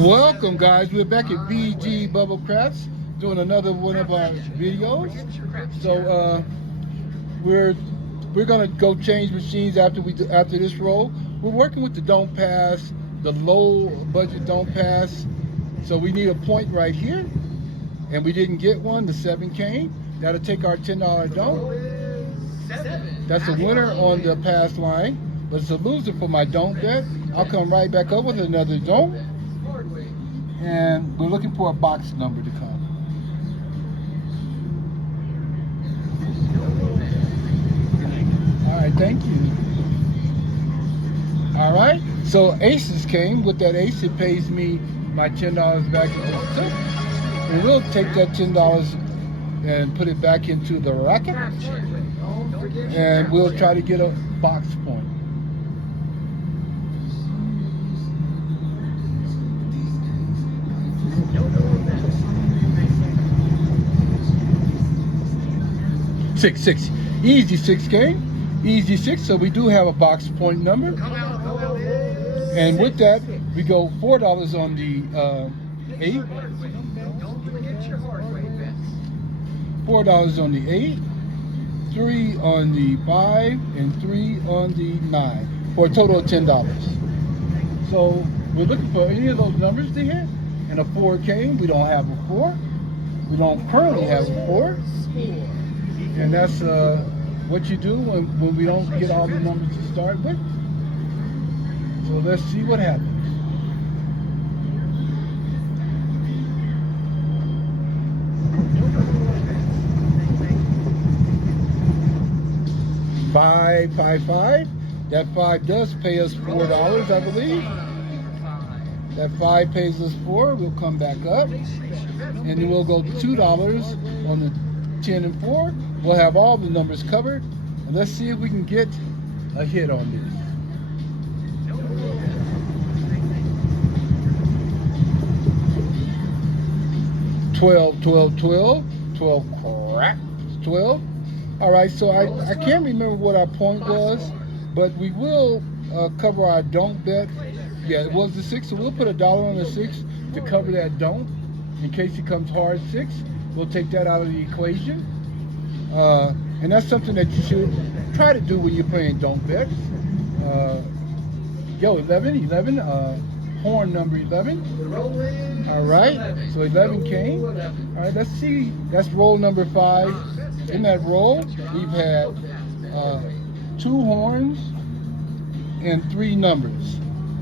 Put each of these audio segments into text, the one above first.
Welcome, guys. We're back at BG Bubble Crafts doing another one of our videos. So we're gonna go change machines after this roll. We're working with the Don't Pass, the low budget Don't Pass. So we need a point right here, and we didn't get one. The 7 came. That'll take our $10 don't. That's a winner on the pass line, but it's a loser for my don't bet. I'll come right back up with another don't. And we're looking for a box number to come. All right, thank you. All right, so aces came. With that ace, it pays me my $10 back in the tip. And we'll take that $10 and put it back into the racket. And we'll try to get a box point. Six. Easy 6 came. Easy 6, so we do have a box point number. And with that, we go $4 on the 8. $4 on the 8. 3 on the 5, and 3 on the 9, for a total of $10. So we're looking for any of those numbers to hit. And a 4 came. We don't have a 4. We don't currently have a 4. And that's what you do when we don't get all the numbers to start with. So let's see what happens. Five. That 5 does pay us $4, I believe. That 5 pays us 4. We'll come back up, and then we'll go $2 on the 10 and 4. We'll have all the numbers covered, and let's see if we can get a hit on this. $12, crap, 12. All right, so I can't remember what our point was, but we will cover our don't bet. Yeah, it was the 6, so we'll put $1 on the 6 to cover that don't. In case it comes hard 6, we'll take that out of the equation. And that's something that you should try to do when you're playing don't bets. 11, horn number 11. All right, so 11 came. All right, let's see. That's roll number 5. In that roll, we've had 2 horns and 3 numbers.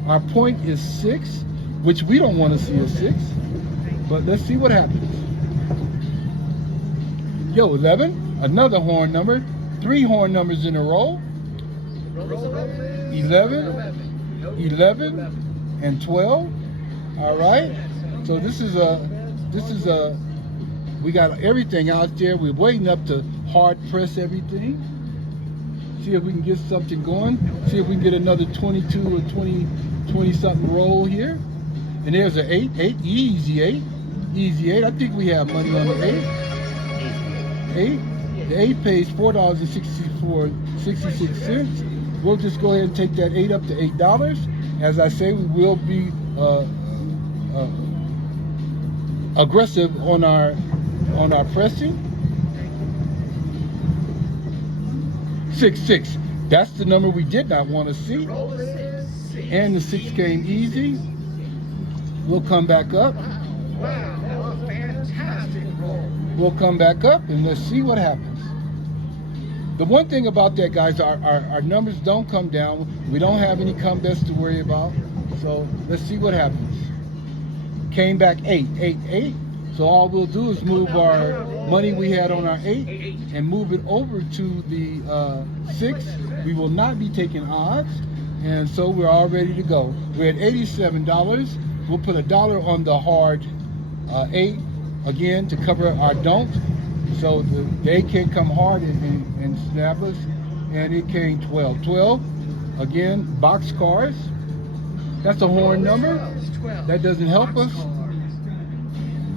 Our point is 6, which we don't want to see a 6, but let's see what happens. 11, another horn number, 3 horn numbers in a row. 11, and 12. All right, so this is a we got everything out there. We're waiting up to hard press everything. See if we can get something going. See if we can get another 22 or 20 something roll here. And there's an 8, easy 8. I think we have money on the 8. The 8 pays $4.66. We'll just go ahead and take that 8 up to $8. As I say, we will be aggressive on our pressing. 6. That's the number we did not want to see. And the 6 came easy. We'll come back up. We'll come back up and let's see what happens. The one thing about that, guys, our numbers don't come down. We don't have any comebacks to worry about. So let's see what happens. Came back 8. So all we'll do is move our money we had on our 8 and move it over to the 6. We will not be taking odds, and so we're all ready to go. We're at $87. We'll put $1 on the hard 8 again to cover our don't. So the 8 can't come hard and snap us, and it came 12. 12, again, box cars. That's a horn number. That doesn't help us.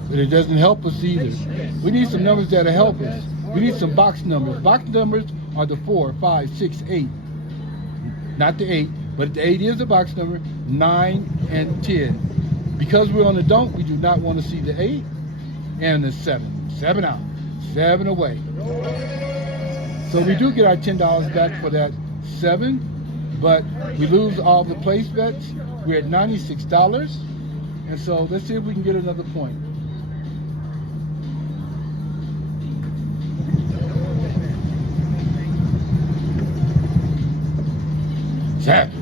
But it doesn't help us either. We need some numbers that'll help us. We need some box numbers. Box numbers are the 4, 5, 6, 8. Not the 8, but the 8 is the box number, 9 and 10. Because we're on the don't, we do not want to see the 8 and the 7. 7 out, 7 away. So we do get our $10 back for that 7, but we lose all the place bets. We're at $96. And so let's see if we can get another point. Seven.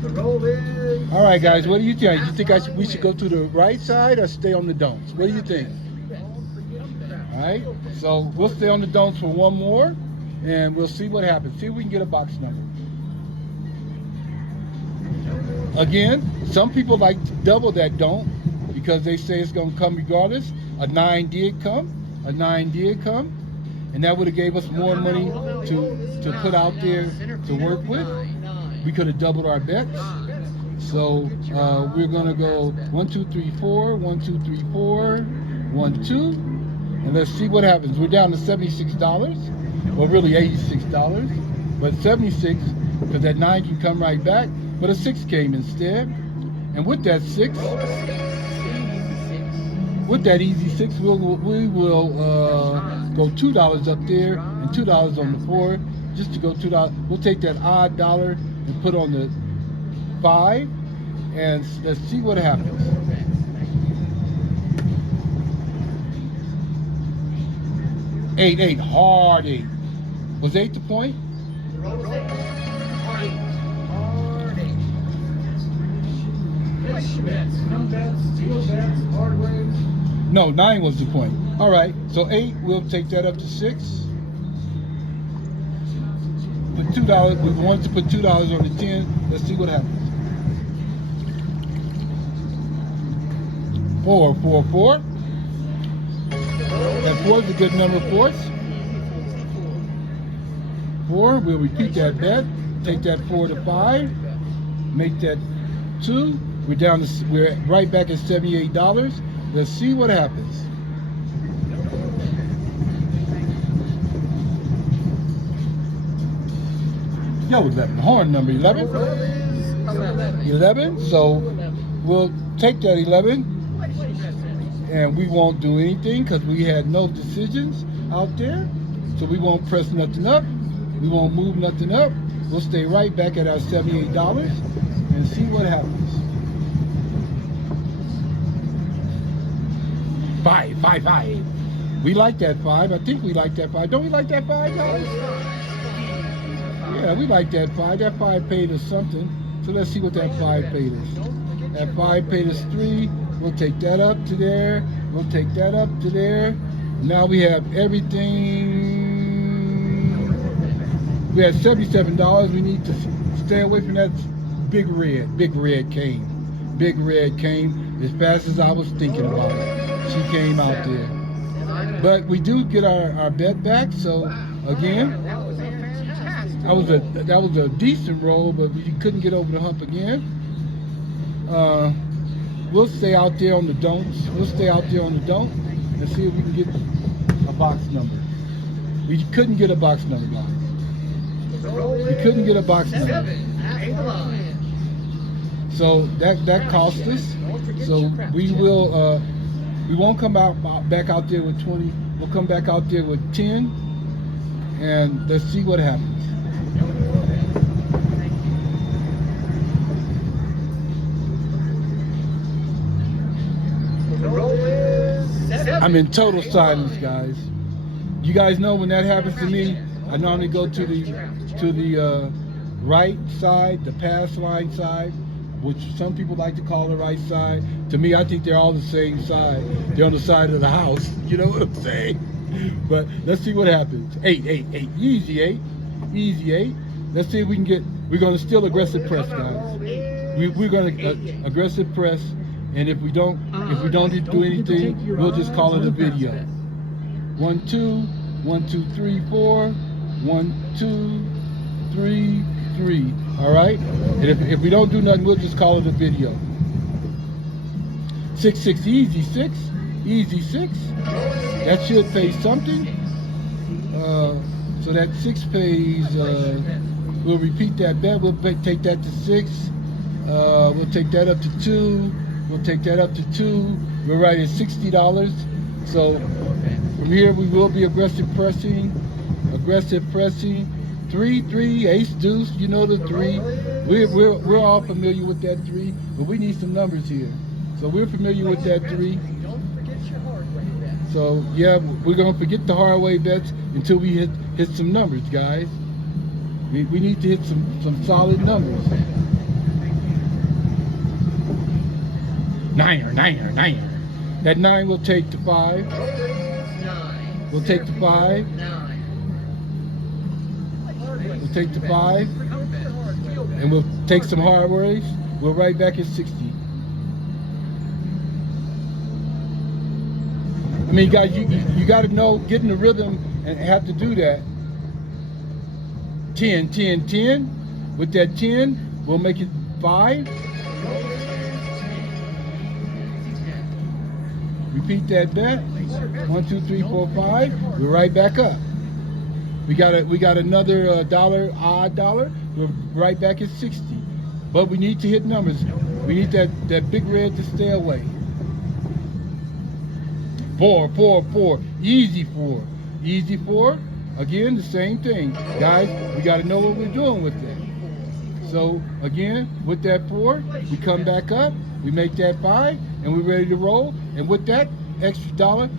The roll is. All right, guys. What do you think? You think we should go to the right side or stay on the don'ts? What do you think? All right. So we'll stay on the don'ts for one more, and we'll see what happens. See if we can get a box number. Again, some people like to double that don't because they say it's going to come regardless. A 9 did come. A 9 did come. And that would have gave us more money to put out there to work with. We could have doubled our bets. So we're gonna go 1, 2, 3, 4, 1, 2, 3, 4, 1, 2, and let's see what happens. We're down to $76, well really $86, but 76 because that 9 can come right back. But a 6 came instead, and with that 6. With that easy 6, we will go $2 up there and $2 on the 4, just to go $2. We'll take that odd dollar and put on the 5, and let's see what happens. Eight, hard 8. Was 8 the point? No, 9 was the point. All right, so 8, we'll take that up to 6. Put $2. We wanted to put $2 on the 10. Let's see what happens. 4, 4, 4. That 4 is a good number for us. 4. We'll repeat that bet. Take that 4 to 5. Make that 2. We're right back at $78. Let's see what happens. Yo, 11. Horn number 11. 11. So we'll take that 11, and we won't do anything because we had no decisions out there. So we won't press nothing up. We won't move nothing up. We'll stay right back at our $78 and see what happens. 5, 5, 5. We like that 5. I think we like that 5. Don't we like that 5, guys? Yeah, we like that 5. That 5 paid us something. So let's see what that 5 paid us. That 5 paid us 3. We'll take that up to there. We'll take that up to there. Now we have everything. We had $77. We need to stay away from that big red. Big red came. Big red came as fast as I was thinking about it. She came out there. But we do get our bet back. So again, that was a decent roll, but we couldn't get over the hump again. We'll stay out there on the don'ts. We'll stay out there on the don't and see if we can get a box number. We couldn't get a box number, guys. We couldn't get a box number. So that cost us. So we will. We won't come back out there with 20. We'll come back out there with 10, and let's see what happens. I'm in total silence, guys. You guys know when that happens to me, I normally go to the right side, the pass line side, which some people like to call the right side. To me, I think they're all the same side. They're on the side of the house. You know what I'm saying? But let's see what happens. 8, 8, 8. Easy 8. Easy 8. Let's see if we can get. We're going to still aggressive press, guys. We're going to aggressive press, and if we don't do anything, we'll just call it a video. 1, 2, 1, 2, 3, 4. 1, 2, 3, 3. All right. And if we don't do nothing, we'll just call it a video. 6, 6, easy 6, easy 6. That should pay something. So that 6 pays, we'll repeat that bet. We'll take that to 6. We'll take that up to 2. We'll take that up to 2. We're right at $60. So from here we will be aggressive pressing. 3, 3, ace, deuce, you know the 3. We're all familiar with that 3, but we need some numbers here. So we're familiar with that 3. So yeah, we're gonna forget the hard way bets until we hit some numbers, guys. We need to hit some solid numbers. Niner. That 9 will take to 5. We'll take to 5. We'll take to 5. And we'll take some hard ways. We're right back at 60. I mean, guys, you got to know, get in the rhythm and have to do that. 10. With that 10, we'll make it 5. Repeat that bet. 1, 2, 3, 4, 5. We're right back up. We got another dollar, odd dollar. We're right back at 60. But we need to hit numbers. We need that big red to stay away. 4. Easy 4. Easy 4. Again, the same thing. Guys, we got to know what we're doing with that. So, again, with that 4, we come back up. We make that 5, and we're ready to roll. And with that extra dollar,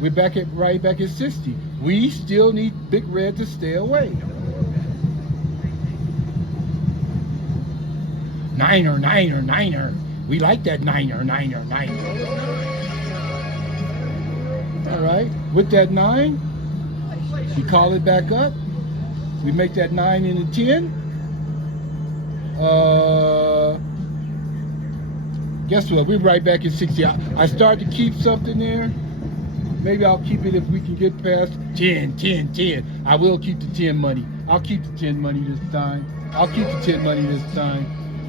we're right back at 60. We still need big red to stay away. Niner. We like that niner. All right, with that 9, we call it back up. We make that 9 into 10. Guess what? We're right back at 60. I start to keep something there. Maybe I'll keep it if we can get past 10. I will keep the 10 money. I'll keep the 10 money this time. I'll keep the 10 money this time.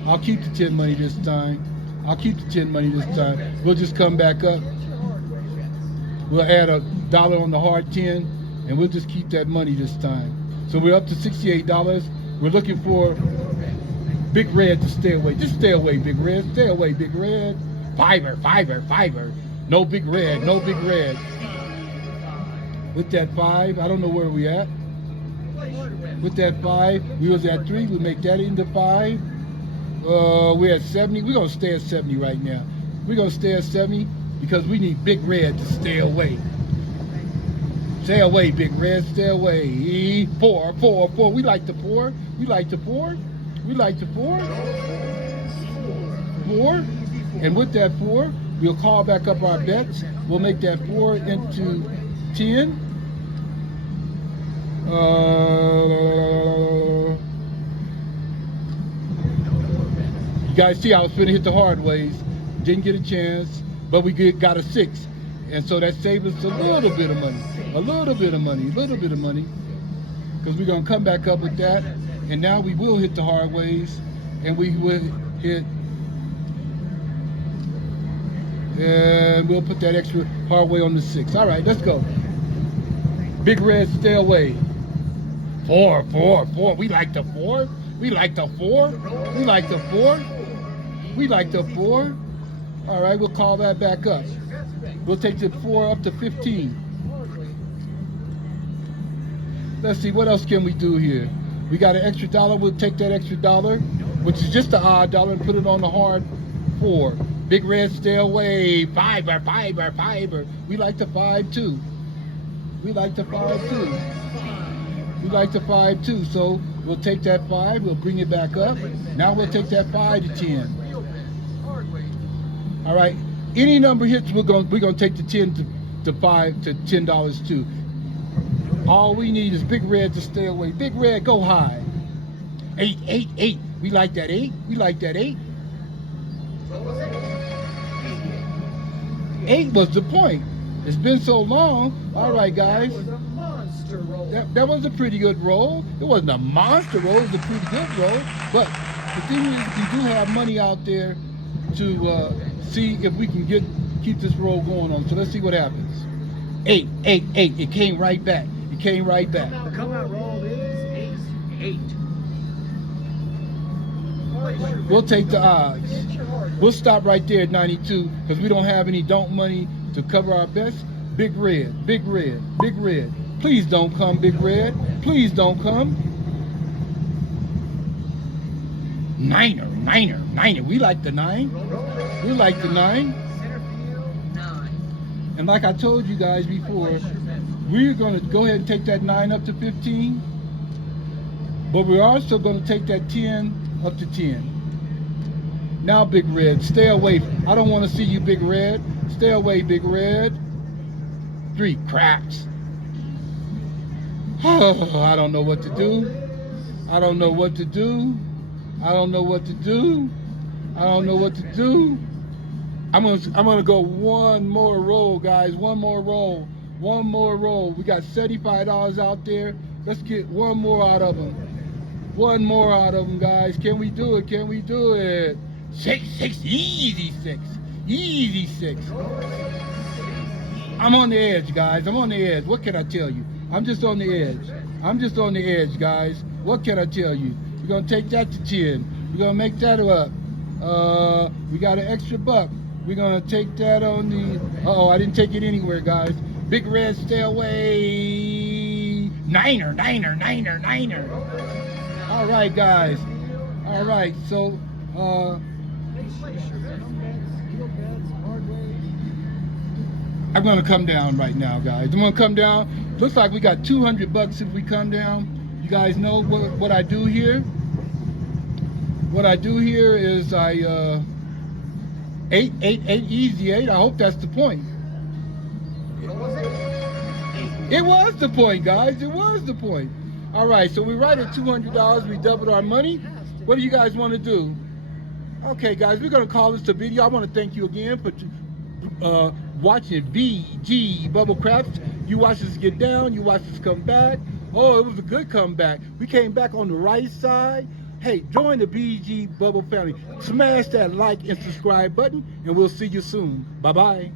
I'll keep the 10 money this time. I'll keep the 10 money this time. We'll just come back up. We'll add a dollar on the hard 10, and we'll just keep that money this time. So we're up to $68. We're looking for big red to stay away. Just stay away, big red. Stay away, big red. Fiver. No big red. With that 5, I don't know where we at. With that 5, we was at 3. We make that into 5. We're at 70. We're gonna stay at 70 right now. We're gonna stay at 70 because we need big red to stay away. Stay away, big red. Stay away. 4. We like the 4. 4. And with that 4, we'll call back up our bets. We'll make that 4 into 10. You guys see I was finna hit the hard ways. Didn't get a chance, but we got a 6. And so that saved us a little bit of money. Because we're gonna come back up with that. And now we will hit the hard ways, and we will hit, and we'll put that extra hard way on the 6. All right, let's go. Big red, stay away. 4. We like the 4. All right, we'll call that back up. We'll take the 4 up to 15. Let's see, what else can we do here? We got an extra dollar. We'll take that extra dollar, which is just the odd dollar, and put it on the hard 4. Big red, stay away. Fiver. We like the 5 too. So we'll take that 5. We'll bring it back up. Now we'll take that 5 to 10. All right. Any number hits, we're gonna take the 10 to 5 to $10 too. All we need is big red to stay away. Big red, go high. 8. We like that 8. 8 was the point. It's been so long. All right, guys. That was a pretty good roll. It wasn't a monster roll. It was a pretty good roll. But the thing is, we do have money out there to see if we can keep this roll going on. So let's see what happens. 8. It came right back. Come out, roll. 8. We'll take the odds. We'll stop right there at 92 because we don't have any don't money to cover our bets. Big red, big red, big red. Please don't come, big red. Please don't come. Niner, niner, niner. We like the 9. We like the 9. And like I told you guys before, we're going to go ahead and take that 9 up to 15. But we're also going to take that 10 up to 10. Now, Big Red, stay away. I don't want to see you, Big Red. Stay away, Big Red. 3 craps. Oh, I don't know what to do. I don't know what to do. I don't know what to do. I don't know what to do. I'm gonna go one more roll, guys. One more roll. One more roll. We got $75 out there. Let's get one more out of them. One more out of them, guys. Can we do it? Can we do it? 6, 6, easy 6. Easy 6. I'm on the edge, guys. I'm on the edge. What can I tell you? I'm just on the edge. I'm just on the edge, guys. What can I tell you? We're going to take that to 10. We're going to make that up. We got an extra buck. We're going to take that on the... Uh-oh, I didn't take it anywhere, guys. Big Red, stay away. Niner, niner, niner, niner. All right, guys. All right, so... I'm gonna come down right now, guys. I'm gonna come down. Looks like we got $200 if we come down. You guys know what I do here? What I do here is I 8, easy 8. I hope that's the point. It was the point, guys. It was the point. All right, so we're right at $200. We doubled our money. What do you guys want to do? Okay, guys, we're gonna call this a video. I want to thank you again for watching BG Bubble Craps. You watched us get down, you watched us come back. Oh, it was a good comeback. We came back on the right side. Hey, join the BG Bubble family. Smash that like and subscribe button, and we'll see you soon. Bye-bye.